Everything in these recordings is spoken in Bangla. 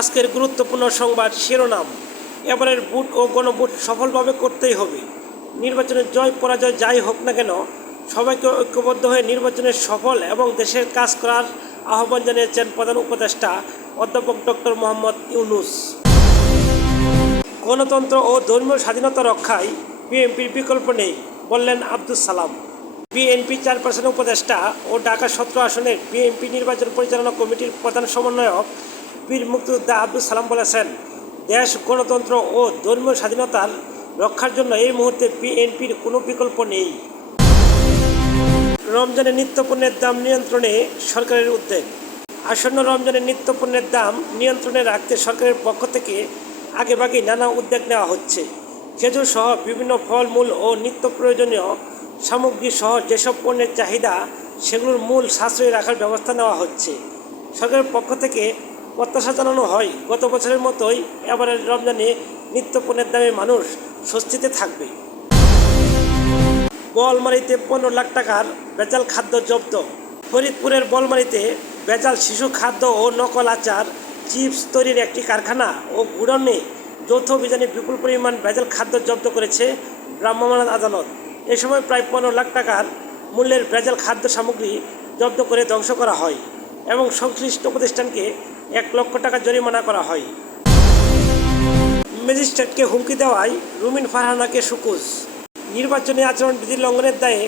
আজকের গুরুত্বপূর্ণ সংবাদ শিরোনাম। এবারের ভোট ও গণভোট সফলভাবে করতেই হবে। নির্বাচনের জয় পরাজয় যাই হোক না কেন, সবাইকে ঐক্যবদ্ধ হয়ে নির্বাচনের সফল এবং দেশের কাজ করার আহ্বান জানিয়েছেন প্রধান উপদেষ্টা অধ্যাপক ডক্টর মোহাম্মদ ইউনূস। গণতন্ত্র ও ধর্মীয় স্বাধীনতা রক্ষায় বিএনপির বিকল্প নেই বললেন আব্দুস সালাম। বিএনপি চেয়ারপারসন উপদেষ্টা ও ঢাকা 17 আসনের বিএনপি নির্বাচন পরিচালনা কমিটির প্রধান সমন্বয়ক বীর মুক্তিযোদ্ধা আব্দুস সালাম বলেছেন, দেশ গণতন্ত্র ও ধর্মীয় স্বাধীনতার রক্ষার জন্য এই মুহূর্তে বিএনপির কোনো বিকল্প নেই। রমজানের নিত্যপণ্যের দাম নিয়ন্ত্রণে সরকারের উদ্যোগ। আসন্ন রমজানের নিত্যপণ্যের দাম নিয়ন্ত্রণে রাখতে সরকারের পক্ষ থেকে আগেভাগেই নানা উদ্যোগ নেওয়া হচ্ছে। খেজুর সহ বিভিন্ন ফলমূল ও নিত্য প্রয়োজনীয় সামগ্রী সহ যেসব পণ্যের চাহিদা, সেগুলোর মূল সাশ্রয়ী রাখার ব্যবস্থা নেওয়া হচ্ছে। সরকারের পক্ষ থেকে প্রত্যাশা জানানো হয়, গত বছরের মতোই এবারের রমজানে নিত্যপণ্যের দামে মানুষ স্বস্তিতে থাকবে। বলমারীতে 15 লাখ টাকার ভেজাল খাদ্য জব্দ। ফরিদপুরের বলমারীতে ভেজাল শিশু খাদ্য ও নকল আচার, চিপস তৈরির একটি কারখানা ও গুডাউনে যৌথ অভিযানে বিপুল পরিমাণ ভেজাল খাদ্য জব্দ করেছে ভ্রাম্যমাণ আদালত। এ সময় প্রায় 15 লাখ টাকার মূল্যের ভেজাল খাদ্য সামগ্রী জব্দ করে ধ্বংস করা হয় এবং সংশ্লিষ্ট প্রতিষ্ঠানকে 1 লক্ষ টাকা জরিমানা করা হয়। ম্যাজিস্ট্রেটকে হুমকি দেওয়ায় রুমিন ফারহানাকে সুকুজ। নির্বাচনী আচরণবিধি লঙ্ঘনের দায়ে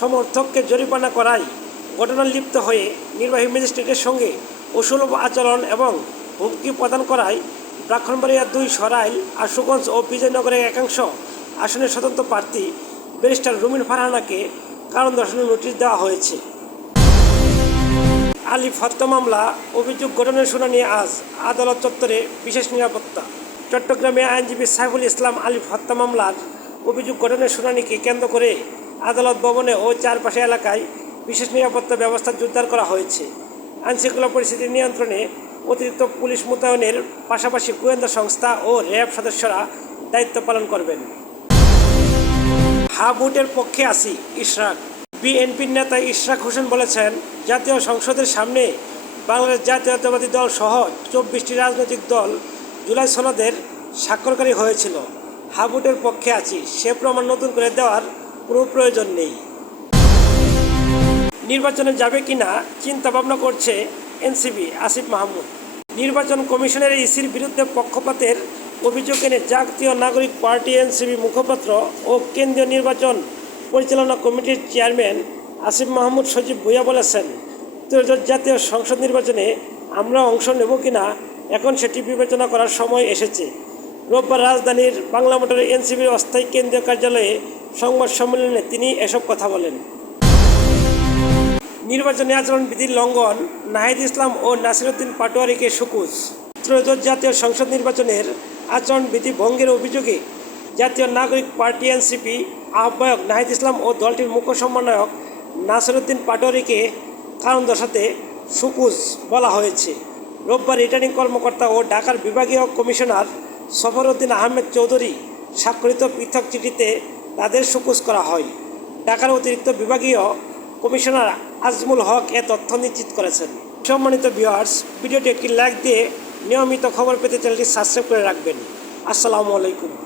সমর্থককে জরিমানা করায় ঘটনায় লিপ্ত হয়ে নির্বাহী ম্যাজিস্ট্রেটের সঙ্গে অসুলভ আচরণ এবং হুমকি প্রদান করায় ব্রাহ্মণবাড়িয়া 2, সরাইল, আশুগঞ্জ ও বিজয়নগরের একাংশ আসনের স্বতন্ত্র প্রার্থী ব্যারিস্টার রুমিন ফারহানাকে কারণ দর্শানোর নোটিশ দেওয়া হয়েছে। আলিফ হত্যা মামলা অভিযোগ গঠনের শুনানি আজ আদালত চত্বরে বিশেষ নিরাপত্তা। চট্টগ্রামে আইনজীবী সাইফুল ইসলাম আলিফ হত্যা মামলার অভিযোগ গঠনের শুনানিকে কেন্দ্র করে আদালত ভবনে ও চারপাশে এলাকায় বিশেষ নিরাপত্তা ব্যবস্থা জোরদার করা হয়েছে। আইনশৃঙ্খলা পরিস্থিতি নিয়ন্ত্রণে অতিরিক্ত পুলিশ মোতায়েনের পাশাপাশি গোয়েন্দা সংস্থা ও র্যাব সদস্যরা দায়িত্ব পালন করবেন। ভোটের পক্ষে আছি ইশরাক। বিএনপির নেতা ইশরাক হোসেন বলেছেন, জাতীয় সংসদের সামনে বাংলাদেশ জাতীয়তাবাদী দল সহ 24টি রাজনৈতিক দল জুলাই সনদের স্বাক্ষরকারী হয়েছিল। ভোটের পক্ষে আছি, সে প্রমাণ নতুন করে দেওয়ার কোনো প্রয়োজন নেই। নির্বাচনে যাবে কিনা চিন্তা ভাবনা করছে এনসিপি আসিফ মাহমুদ। নির্বাচন কমিশনের ইসির বিরুদ্ধে পক্ষপাতের অভিযোগ এনে জাতীয় নাগরিক পার্টি এনসিপি মুখপাত্র ও কেন্দ্রীয় নির্বাচন পরিচালনা কমিটির চেয়ারম্যান আসিফ মাহমুদ সজীব ভুঁইয়া বলেছেন, ত্রয়োদশ জাতীয় সংসদ নির্বাচনে আমরা অংশ নেব কিনা এখন সেটি বিবেচনা করার সময় এসেছে। রোববার রাজধানীর বাংলা মোটরের এনসিপির অস্থায়ী কেন্দ্রীয় কার্যালয়ে সংবাদ সম্মেলনে তিনি এসব কথা বলেন। নির্বাচনী আচরণবিধির লঙ্ঘন, নাহিদ ইসলাম ও নাসিরউদ্দিন পাটোয়ারিকে সুকুজ। ত্রয়োদশ জাতীয় সংসদ নির্বাচনের আচরণবিধি ভঙ্গের অভিযোগে জাতীয় নাগরিক পার্টি এনসিপি আহ্বায়ক নাহিদ ইসলাম ও দলটির মুখ্য সমন্বয়ক নাসিরউদ্দিন পাটোয়ারিকে কারণ দর্শাতে সুকুজ বলা হয়েছে। রোববার রিটার্নিং কর্মকর্তা ও ঢাকার বিভাগীয় কমিশনার সফরউদ্দিন আহমেদ চৌধুরী স্বাক্ষরিত পৃথক চিঠিতে তাদের সুকুজ করা হয়। ঢাকার অতিরিক্ত বিভাগীয় কমিশনার আজমুল হক এ তথ্য নিশ্চিত করেছেন। সম্মানিত ভিউয়ার্স, ভিডিওটি একটি লাইক দিয়ে নিয়মিত খবর পেতে চ্যানেলটি সাবস্ক্রাইব করে রাখবেন। আসসালামু আলাইকুম।